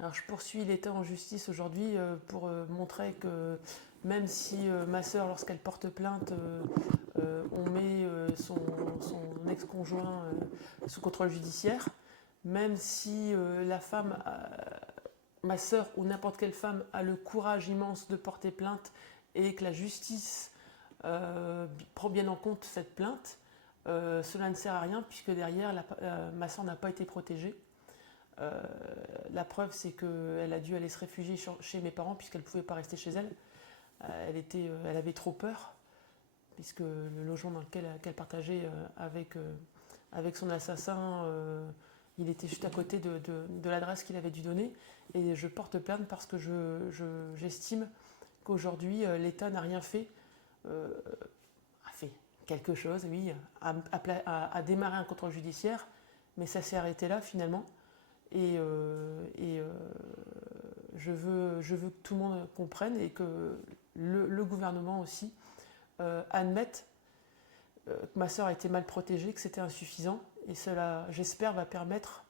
Alors je poursuis l'État en justice aujourd'hui pour montrer que même si ma sœur, lorsqu'elle porte plainte, on met son ex-conjoint sous contrôle judiciaire, même si la femme, ma sœur ou n'importe quelle femme a le courage immense de porter plainte et que la justice prend bien en compte cette plainte, cela ne sert à rien puisque derrière ma sœur n'a pas été protégée. Euh, la preuve, c'est qu'elle a dû aller se réfugier chez mes parents puisqu'elle ne pouvait pas rester chez elle. Elle avait trop peur, puisque le logement dans lequel qu'elle partageait avec son assassin, il était juste à côté de l'adresse qu'il avait dû donner. Et je porte plainte parce que j'estime qu'aujourd'hui, l'État n'a rien fait, a fait quelque chose, oui, a démarré un contrôle judiciaire, mais ça s'est arrêté là finalement. Et je veux que tout le monde comprenne et que le gouvernement aussi admette que ma sœur a été mal protégée, que c'était insuffisant. Et cela, j'espère, va permettre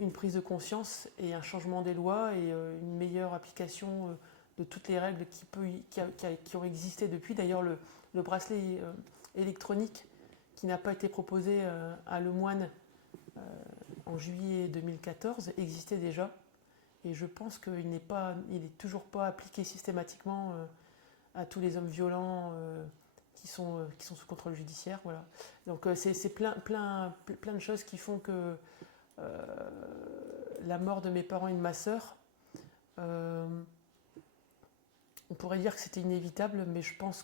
une prise de conscience et un changement des lois et une meilleure application de toutes les règles qui ont existé depuis. D'ailleurs, le bracelet électronique qui n'a pas été proposé à Lemoine en juillet 2014 existait déjà. Et je pense qu'il n'est toujours pas appliqué systématiquement à tous les hommes violents qui sont sous contrôle judiciaire. Voilà. Donc c'est plein de choses qui font que la mort de mes parents et de ma sœur, on pourrait dire que c'était inévitable, mais je pense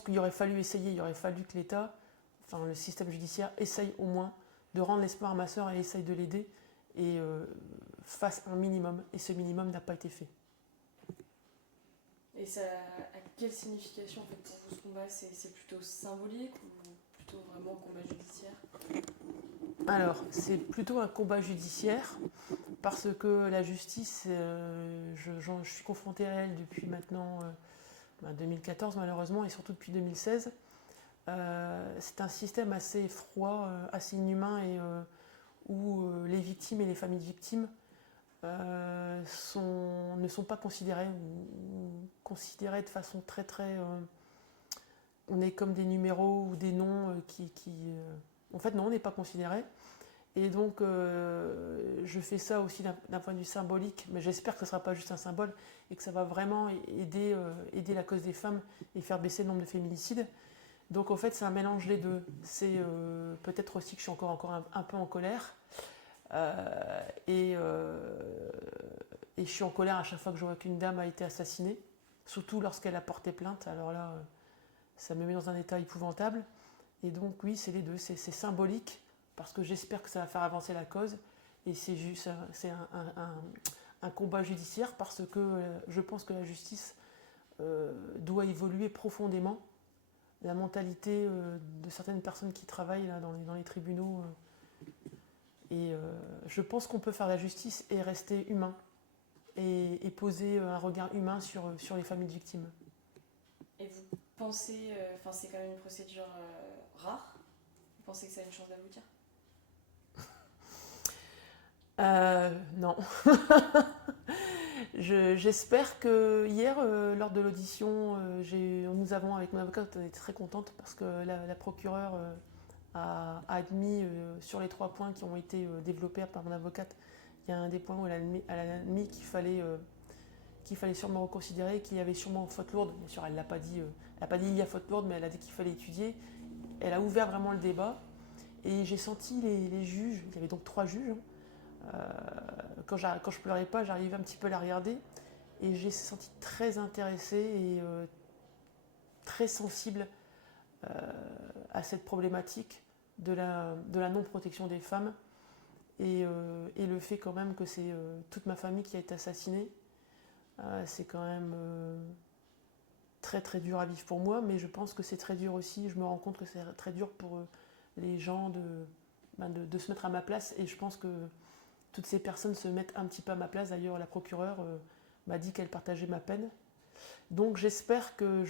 qu'il aurait fallu essayer, il aurait fallu que l'État, enfin le système judiciaire, essaye au moins de rendre l'espoir à ma sœur et essaye de l'aider et fasse un minimum. Et ce minimum n'a pas été fait. Et ça a quelle signification en fait pour vous ce combat? C'est plutôt symbolique ou plutôt vraiment un combat judiciaire? Alors, c'est plutôt un combat judiciaire parce que la justice, je suis confrontée à elle depuis maintenant 2014 malheureusement et surtout depuis 2016. C'est un système assez froid, assez inhumain et où les victimes et les familles de victimes ne sont pas considérées ou considérées de façon très on est comme des numéros ou des noms en fait non, on n'est pas considérés. Et donc je fais ça aussi d'un point de vue symbolique, mais j'espère que ce ne sera pas juste un symbole et que ça va vraiment aider la cause des femmes et faire baisser le nombre de féminicides. Donc en fait c'est un mélange des deux. C'est peut-être aussi que je suis encore un peu en colère. Et je suis en colère à chaque fois que je vois qu'une dame a été assassinée, surtout lorsqu'elle a porté plainte. Alors là, ça me met dans un état épouvantable. Et donc oui, c'est les deux. C'est symbolique parce que j'espère que ça va faire avancer la cause. Et c'est un combat judiciaire parce que je pense que la justice doit évoluer profondément. La mentalité de certaines personnes qui travaillent là, dans les tribunaux. Et je pense qu'on peut faire la justice et rester humain et poser un regard humain sur les familles de victimes. Et vous pensez, enfin c'est quand même une procédure rare, vous pensez que ça a une chance d'aboutir? Non. J'espère que hier, lors de l'audition, nous avons, avec mon avocate, on était très contente parce que la procureure a admis sur les 3 points qui ont été développés par mon avocate, il y a un des points où elle a admis qu'il fallait sûrement reconsidérer, qu'il y avait sûrement faute lourde. Bien sûr, elle n'a pas dit il y a faute lourde, mais elle a dit qu'il fallait étudier. Elle a ouvert vraiment le débat et j'ai senti les juges, il y avait donc 3 juges. Quand je pleurais pas, j'arrivais un petit peu à la regarder et j'ai senti très intéressée et très sensible à cette problématique de la non-protection des femmes et le fait quand même que c'est toute ma famille qui a été assassinée. C'est quand même très dur à vivre pour moi, mais je pense que c'est très dur aussi. Je me rends compte que c'est très dur pour les gens de se mettre à ma place et je pense que toutes ces personnes se mettent un petit peu à ma place. D'ailleurs, la procureure m'a dit qu'elle partageait ma peine. Donc j'espère qu'il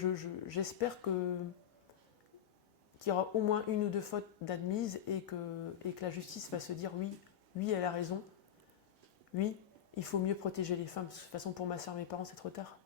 y aura au moins 1 ou 2 fautes d'admises et que la justice va se dire oui, elle a raison. oui, il faut mieux protéger les femmes, parce que de toute façon, pour ma soeur, mes parents, c'est trop tard.